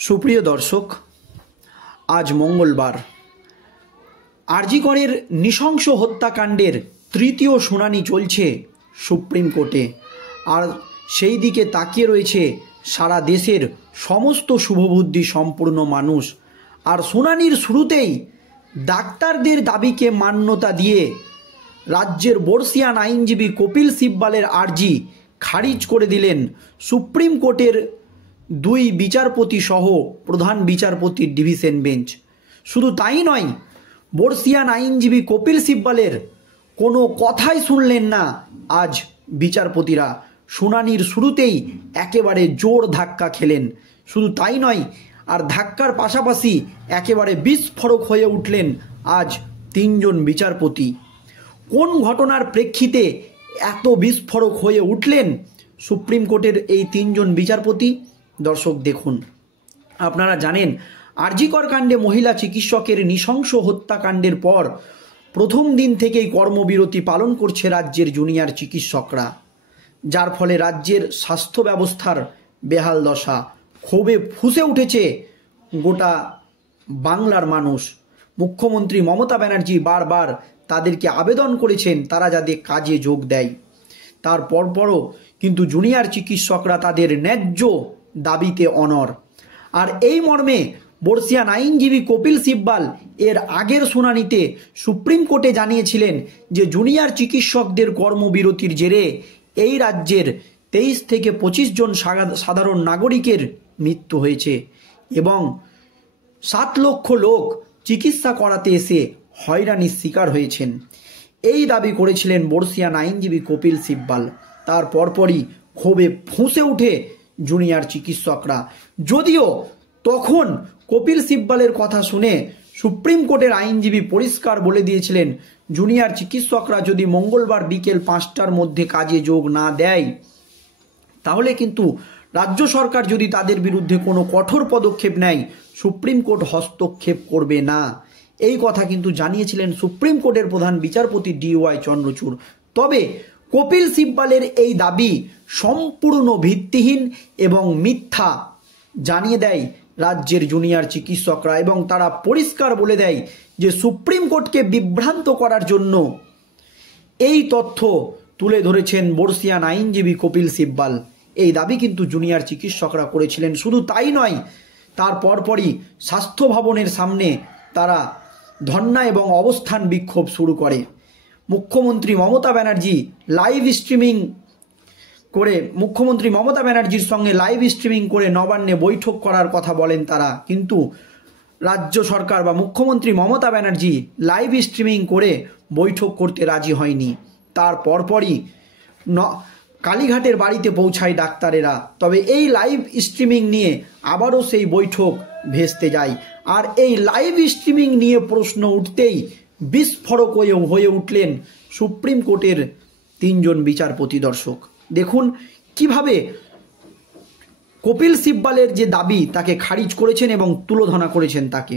সুপ্রিয় দর্শক, আজ মঙ্গলবার আরজি করের নৃশংস হত্যাকাণ্ডের তৃতীয় শুনানি চলছে সুপ্রিম কোর্টে। আর সেই দিকে তাকিয়ে রয়েছে সারা দেশের সমস্ত শুভবুদ্ধি সম্পূর্ণ মানুষ। আর শুনানির শুরুতেই ডাক্তারদের দাবিকে মান্যতা দিয়ে রাজ্যের বর্ষিয়ান আইনজীবী কপিল সিব্বালের আর্জি খারিজ করে দিলেন সুপ্রিম কোর্টের দুই বিচারপতি সহ প্রধান বিচারপতির ডিভিশন বেঞ্চ। শুধু তাই নয়, বর্ষিয়ান আইনজীবী কপিল সিব্বালের কোনো কথাই শুনলেন না আজ বিচারপতিরা। শুনানির শুরুতেই একেবারে জোর ধাক্কা খেলেন। শুধু তাই নয়, আর ধাক্কার পাশাপাশি একেবারে বিস্ফোরক হয়ে উঠলেন আজ তিনজন বিচারপতি। কোন ঘটনার প্রেক্ষিতে এত বিস্ফোরক হয়ে উঠলেন সুপ্রিম কোর্টের এই তিনজন বিচারপতি? দর্শক দেখুন, আপনারা জানেন আরজি কর কাণ্ডে মহিলা চিকিৎসকের নৃশংস হত্যাকাণ্ডের পর প্রথম দিন থেকেই কর্মবিরতি পালন করছে রাজ্যের জুনিয়র চিকিৎসকরা, যার ফলে রাজ্যের স্বাস্থ্য ব্যবস্থার বেহাল দশা। ক্ষোভে ফুঁসে উঠেছে গোটা বাংলার মানুষ। মুখ্যমন্ত্রী মমতা ব্যানার্জি বারবার তাদেরকে আবেদন করেছেন তারা যাতে কাজে যোগ দেয়। তার পরপরও কিন্তু জুনিয়র চিকিৎসকরা তাদের ন্যায্য দাবিতে অনড়। আর এই মর্মে বর্ষিয়ান আইনজীবী কপিল সিব্বাল এর আগের শুনানিতে সুপ্রিম কোর্টে জানিয়েছিলেন যে জুনিয়র চিকিৎসকদের কর্মবিরতির জেরে এই রাজ্যের 23 থেকে 25 জন সাধারণ নাগরিকের মৃত্যু হয়েছে এবং 7 লক্ষ লোক চিকিৎসা করাতে এসে হয়রানির শিকার হয়েছেন। এই দাবি করেছিলেন বর্ষিয়ান আইনজীবী কপিল সিব্বাল। তার পরপরই ক্ষোভে ফুঁসে উঠে জুনিয়র চিকিৎসকরা। যদিও তখন কপিল সিব্বালের কথা শুনে সুপ্রিম কোর্টের আইনজীবী পরিষ্কার বলে দিয়েছিলেন জুনিয়র চিকিৎসকরা যদি মঙ্গলবার বিকেল 5টার মধ্যে কাজে যোগ না দেয় তাহলে কিন্তু রাজ্য সরকার যদি তাদের বিরুদ্ধে কোনো কঠোর পদক্ষেপ নেয় সুপ্রিম কোর্ট হস্তক্ষেপ করবে না। এই কথা কিন্তু জানিয়েছিলেন সুপ্রিম কোর্টের প্রধান বিচারপতি DY চন্দ্রচূড়। তবে কপিল সিব্বালের এই দাবি সম্পূর্ণ ভিত্তিহীন এবং মিথ্যা জানিয়ে দেয় রাজ্যের জুনিয়র চিকিৎসকরা, এবং তারা পরিষ্কার বলে দেয় যে সুপ্রিম কোর্টকে বিভ্রান্ত করার জন্য এই তথ্য তুলে ধরেছেন বর্ষিয়ান আইনজীবী কপিল সিব্বাল। এই দাবি কিন্তু জুনিয়র চিকিৎসকরা করেছিলেন। শুধু তাই নয়, তার পরপরই স্বাস্থ্য ভবনের সামনে তারা ধর্ণা এবং অবস্থান বিক্ষোভ শুরু করে। মুখ্যমন্ত্রী মমতা ব্যানার্জির সঙ্গে লাইভ স্ট্রিমিং করে নবান্নে বৈঠক করার কথা বলেন তারা, কিন্তু রাজ্য সরকার বা মুখ্যমন্ত্রী মমতা ব্যানার্জি লাইভ স্ট্রিমিং করে বৈঠক করতে রাজি হয়নি। তার পরপরই কালীঘাটের বাড়িতে পৌঁছায় ডাক্তারেরা। তবে এই লাইভ স্ট্রিমিং নিয়ে আবারও সেই বৈঠক ভেস্তে যায়। আর এই লাইভ স্ট্রিমিং নিয়ে প্রশ্ন উঠতেই বিস্ফোরক হয়ে উঠলেন সুপ্রিম কোর্টের তিনজন বিচারপতি। দর্শক দেখুন কিভাবে কপিল সিব্বালের যে দাবি তাকে খারিজ করেছেন এবং তুলোধনা করেছেন তাকে।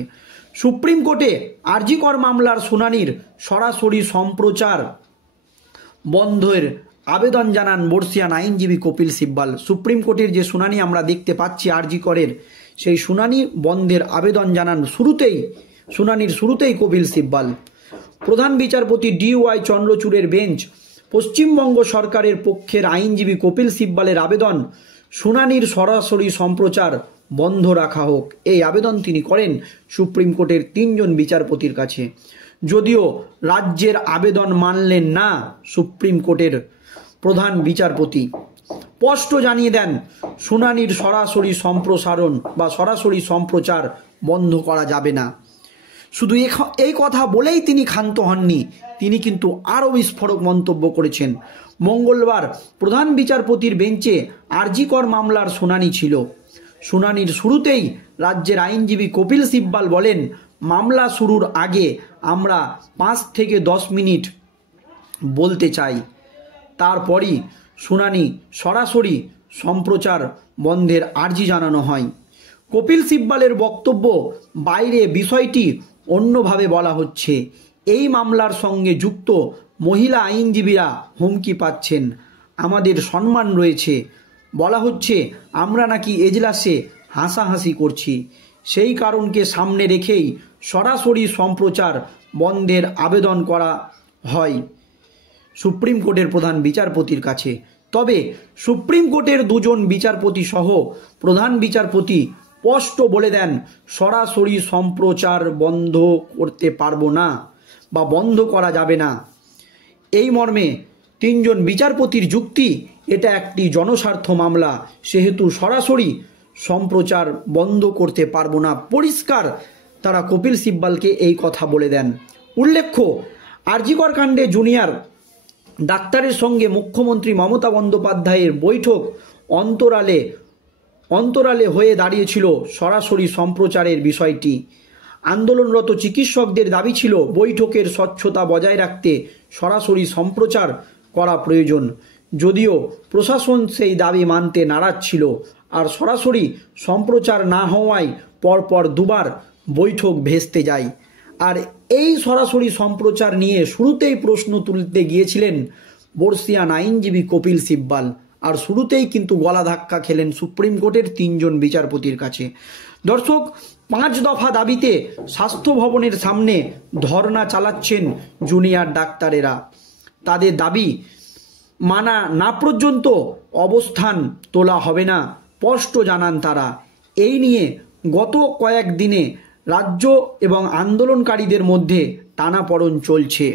সুপ্রিম কোর্টে আরজি কর মামলার শুনানির সরাসরি সম্প্রচার বন্ধের আবেদন জানান বর্ষিয়ান আইনজীবী কপিল সিব্বাল। সুপ্রিম কোর্টের যে শুনানি আমরা দেখতে পাচ্ছি আরজি করের, সেই শুনানি বন্ধের আবেদন জানান শুনানির শুরুতেই কপিল সিব্বাল। প্রধান বিচারপতি DY চন্দ্রচূড়ের বেঞ্চ পশ্চিমবঙ্গ সরকারের পক্ষের আইনজীবী কপিল সিব্বালের আবেদন শুনানির সরাসরি সম্প্রচার বন্ধ রাখা হোক, এই আবেদন তিনি করেন সুপ্রিম কোর্টের তিনজন বিচারপতির কাছে। যদিও রাজ্যের আবেদন মানলেন না সুপ্রিম কোর্টের প্রধান বিচারপতি, স্পষ্ট জানিয়ে দেন শুনানির সরাসরি সম্প্রসারণ বা সরাসরি সম্প্রচার বন্ধ করা যাবে না। শুধু এই কথা বলেই তিনি ক্ষান্ত হননি, তিনি কিন্তু আরও বিস্ফোরক মন্তব্য করেছেন। মঙ্গলবার প্রধান বিচারপতির বেঞ্চে আরজি কর মামলার শুনানি ছিল। শুনানির শুরুতেই রাজ্যের আইনজীবী কপিল সিব্বাল বলেন, মামলা শুরুর আগে আমরা 5 থেকে 10 মিনিট বলতে চাই। তারপরই শুনানি সরাসরি সম্প্রচার বন্ধের আর্জি জানানো হয়। কপিল সিব্বালের বক্তব্য বাইরে বিষয়টি অন্যভাবে বলা হচ্ছে। এই মামলার সঙ্গে যুক্ত মহিলা আইনজীবীরা হুমকি পাচ্ছেন, আমাদের সম্মান রয়েছে। বলা হচ্ছে আমরা নাকি এজলাসে হাসাহাসি করছি। সেই কারণকে সামনে রেখেই সরাসরি সম্প্রচার বন্ধের আবেদন করা হয় সুপ্রিম কোর্টের প্রধান বিচারপতির কাছে। তবে সুপ্রিম কোর্টের দুজন বিচারপতি সহ প্রধান বিচারপতি স্পষ্ট বলে দেন, সরাসরি সম্প্রচার বন্ধ করতে পারবো না বা বন্ধ করা যাবে না। এই মর্মে তিনজন বিচারপতির যুক্তি, এটা একটি জনস্বার্থ মামলা, সেহেতু সরাসরি সম্প্রচার বন্ধ করতে পারবো না। পরিষ্কার তারা কপিল সিব্বলকে এই কথা বলে দেন। উল্লেখ্য, আর.জি. কর কাণ্ডে জুনিয়র ডাক্তারের সঙ্গে মুখ্যমন্ত্রী মমতা বন্দ্যোপাধ্যায়ের বৈঠক অন্তরালে হয়ে দাঁড়িয়েছিল সরাসরি সম্প্রচারের বিষয়টি। আন্দোলনরত চিকিৎসকদের দাবি ছিল বৈঠকের স্বচ্ছতা বজায় রাখতে সরাসরি সম্প্রচার করা প্রয়োজন, যদিও প্রশাসন সেই দাবি মানতে নারাজ ছিল। আর সরাসরি সম্প্রচার না হওয়ায় পরপর দুবার বৈঠক ভেস্তে যায়। আর এই সরাসরি সম্প্রচার নিয়ে শুরুতেই প্রশ্ন তুলতে গিয়েছিলেন বর্ষিয়ান আইনজীবী কপিল সিব্বল। আর শুরুতেই কিন্তু গলা ধাক্কা খেলেন সুপ্রিম কোর্টের তিনজন বিচারপতির কাছে। দর্শক, 5 দফা দাবিতে স্বাস্থ্য ভবনের সামনে ধর্ণা চালাচ্ছেন জুনিয়র ডাক্তারেরা। তাদের দাবি মানা না পর্যন্ত অবস্থান তোলা হবে না, স্পষ্ট জানান তারা। এই নিয়ে গত কয়েকদিনে রাজ্য এবং আন্দোলনকারীদের মধ্যে টানাপড়েন চলছে।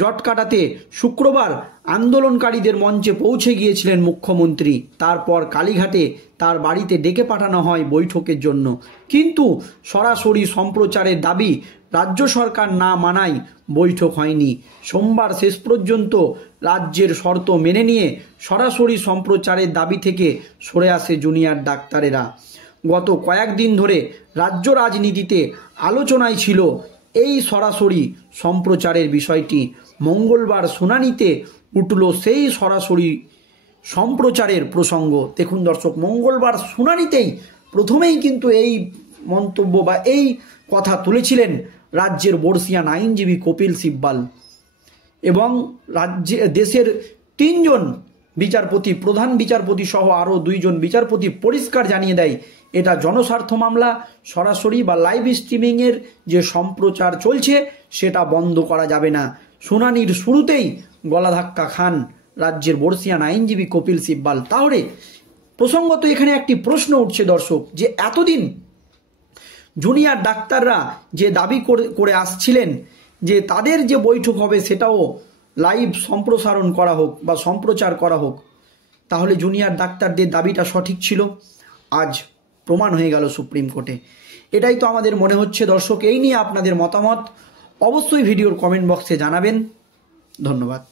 জট কাটাতে শুক্রবার আন্দোলনকারীদের মঞ্চে পৌঁছে গিয়েছিলেন মুখ্যমন্ত্রী। তারপর কালীঘাটে তার বাড়িতে ডেকে পাঠানো হয় বৈঠকের জন্য। কিন্তু সরাসরি সম্প্রচারের দাবি রাজ্য সরকার না মানায় বৈঠক হয়নি। সোমবার শেষ পর্যন্ত রাজ্যের শর্ত মেনে নিয়ে সরাসরি সম্প্রচারের দাবি থেকে সরে আসে জুনিয়র ডাক্তারেরা। গত কয়েকদিন ধরে রাজ্য রাজনীতিতে আলোচনায় ছিল এই সরাসরি সম্প্রচারের বিষয়টি। মঙ্গলবার শুনানিতে উঠল সেই সরাসরি সম্প্রচারের প্রসঙ্গ। দেখুন দর্শক, মঙ্গলবার শুনানিতেই প্রথমেই কিন্তু এই মন্তব্য বা এই কথা তুলেছিলেন রাজ্যের বর্ষিয়ান আইনজীবী কপিল সিব্বল এবং দেশের 3 জন বিচারপতি, প্রধান বিচারপতি সহ আরও 2 জন বিচারপতি পরিষ্কার জানিয়ে দেয় এটা জনস্বার্থ মামলা। সরাসরি বা লাইভ স্ট্রিমিংয়ের যে সম্প্রচার চলছে সেটা বন্ধ করা যাবে না। শুনানির শুরুতেই গলা ধাক্কা খান রাজ্যের বর্ষিয়ান আইনজীবী কপিল সিব্বল। তাহলে প্রসঙ্গত এখানে একটি প্রশ্ন উঠছে দর্শক, যে এতদিন জুনিয়র ডাক্তাররা যে দাবি করে আসছিলেন যে তাদের যে বৈঠক হবে সেটাও লাইভ সম্প্রসারণ করা হোক বা সম্প্রচার করা হোক, তাহলে জুনিয়র ডাক্তারদের দাবিটা সঠিক ছিল? আজ প্রমাণ হয়ে গেল সুপ্রিম কোর্টে। এটাই তো আমাদের মনে হচ্ছে দর্শক। এই নিয়ে আপনাদের মতামত অবশ্যই ভিডিওর কমেন্ট বক্সে জানাবেন। ধন্যবাদ।